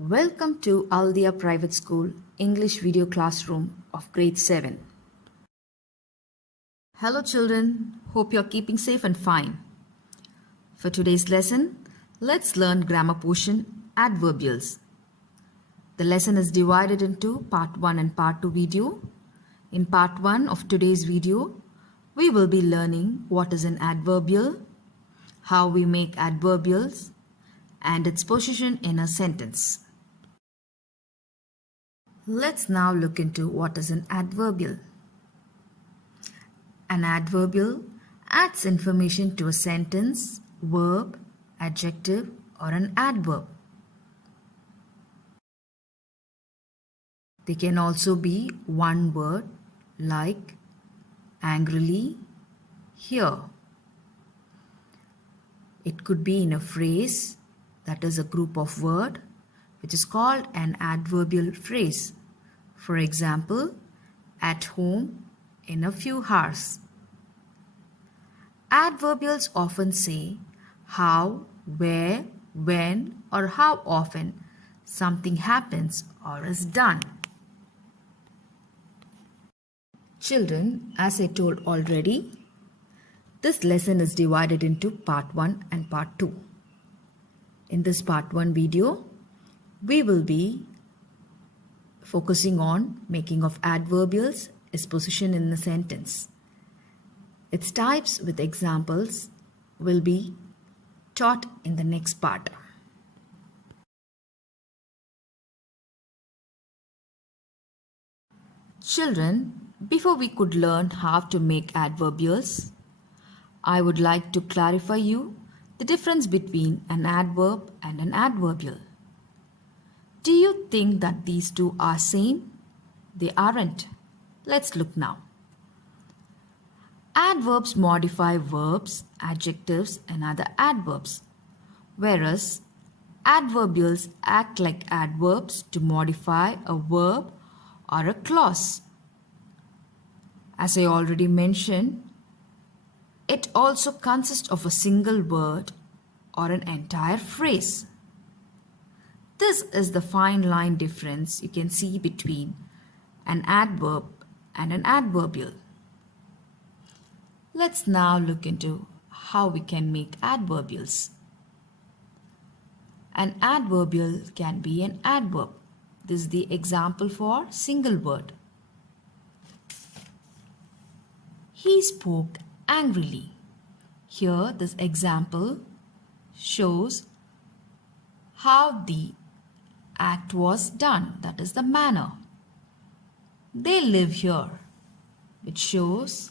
Welcome to Aldia Private School English Video Classroom of Grade 7. Hello children, hope you're keeping safe and fine. For today's lesson, let's learn grammar portion Adverbials. The lesson is divided into part 1 and part 2 video. In part 1 of today's video, we will be learning what is an adverbial, how we make adverbials, and its position in a sentence. Let's now look into what is an adverbial. An adverbial adds information to a sentence, verb, adjective, or an adverb. They can also be one word like angrily, here. It could be in a phrase, that is a group of words, which is called an adverbial phrase. For example, at home, in a few hours. Adverbials often say how, where, when, or how often something happens or is done. Children, as I told already, this lesson is divided into part 1 and part 2. In this part 1 video, we will be focusing on making of adverbials, its position in the sentence. Its types with examples will be taught in the next part. Children, before we could learn how to make adverbials, I would like to clarify you the difference between an adverb and an adverbial. Do you think that these two are same? They aren't. Let's look now. Adverbs modify verbs, adjectives, and other adverbs, whereas adverbials act like adverbs to modify a verb or a clause. As I already mentioned, it also consists of a single word or an entire phrase. This is the fine line difference you can see between an adverb and an adverbial. Let's now look into how we can make adverbials. An adverbial can be an adverb. This is the example for single word. He spoke angrily. Here this example shows how the act was done, that is the manner. They live here, which shows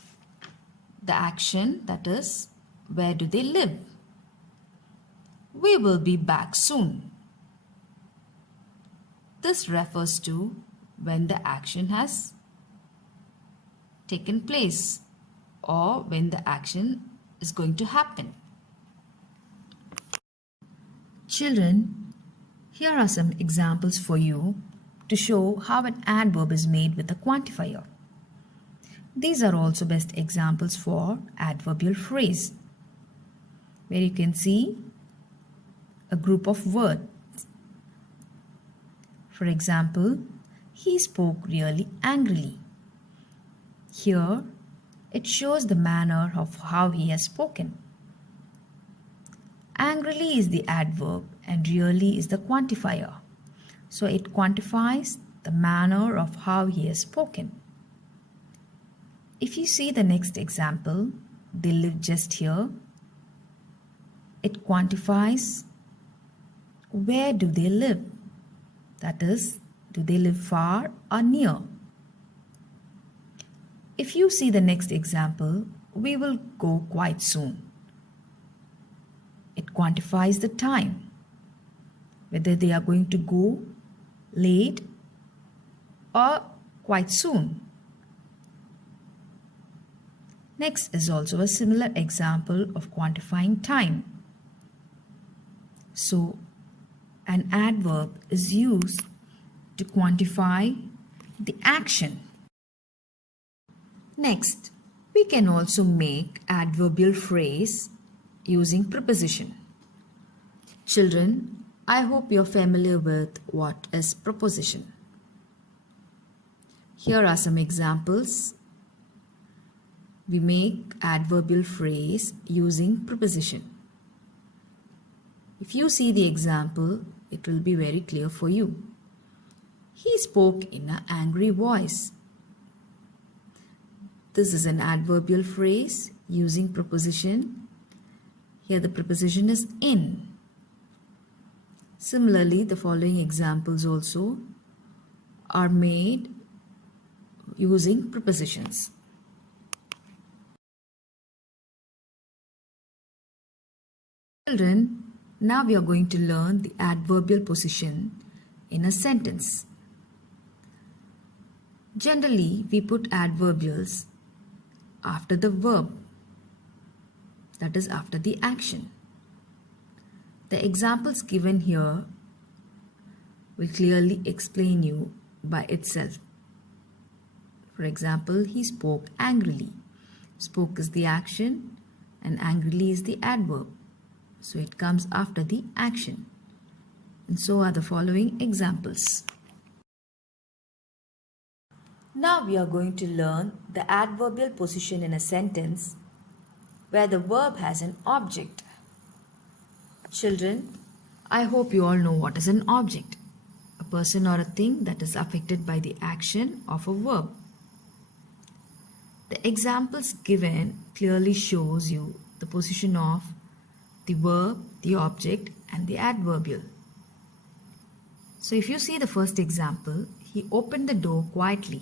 the action, that is where do they live. We will be back soon. This refers to when the action has taken place or when the action is going to happen. Children, here are some examples for you to show how an adverb is made with a quantifier. These are also best examples for adverbial phrase, where you can see a group of words. For example, he spoke really angrily. Here, it shows the manner of how he has spoken. Angrily is the adverb and really is the quantifier. So it quantifies the manner of how he has spoken. If you see the next example, they live just here. It quantifies where do they live. That is, do they live far or near? If you see the next example, we will go quite soon. It quantifies the time, whether they are going to go late or quite soon. Next is also a similar example of quantifying time. So, an adverb is used to quantify the action. Next, we can also make adverbial phrase using preposition. Children, I hope you're familiar with what is preposition. Here are some examples. We make adverbial phrase using preposition. If you see the example, it will be very clear for you. He spoke in an angry voice. This is an adverbial phrase using preposition. Here the preposition is in. Similarly, the following examples also are made using prepositions. Children, now we are going to learn the adverbial position in a sentence. Generally, we put adverbials after the verb, that is after the action. The examples given here will clearly explain you by itself. For example, he spoke angrily. Spoke is the action and angrily is the adverb. So it comes after the action. And so are the following examples. Now we are going to learn the adverbial position in a sentence where the verb has an object. Children, I hope you all know what is an object. A person or a thing that is affected by the action of a verb. The examples given clearly shows you the position of the verb, the object and the adverbial. So if you see the first example, he opened the door quietly.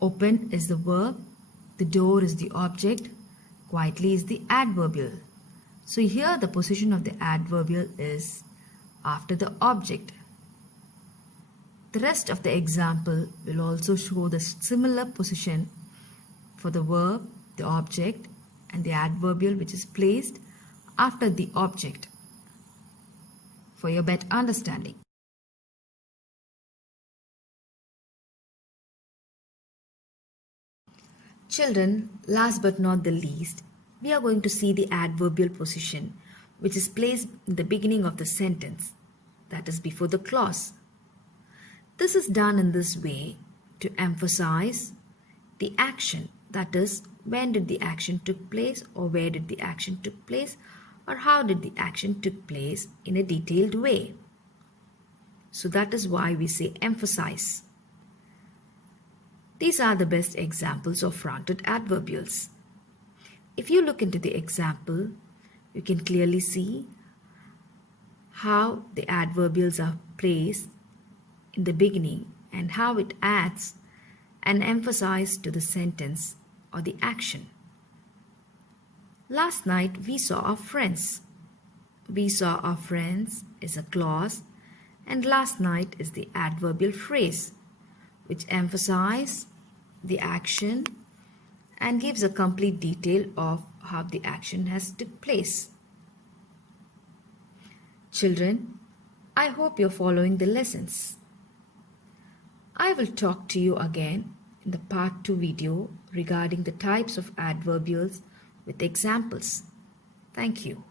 Open is the verb, the door is the object, quietly is the adverbial. So here the position of the adverbial is after the object. The rest of the example will also show the similar position for the verb, the object and the adverbial which is placed after the object for your better understanding. Children, last but not the least, we are going to see the adverbial position which is placed in the beginning of the sentence, that is before the clause. This is done in this way to emphasize the action, that is when did the action took place or where did the action took place or how did the action took place in a detailed way. So that is why we say emphasize. These are the best examples of fronted adverbials. If you look into the example, you can clearly see how the adverbials are placed in the beginning and how it adds an emphasis to the sentence or the action. Last night we saw our friends. We saw our friends is a clause and last night is the adverbial phrase which emphasizes the action and gives a complete detail of how the action has took place. Children, I hope you're following the lessons. I will talk to you again in the part 2 video regarding the types of adverbials with examples. Thank you.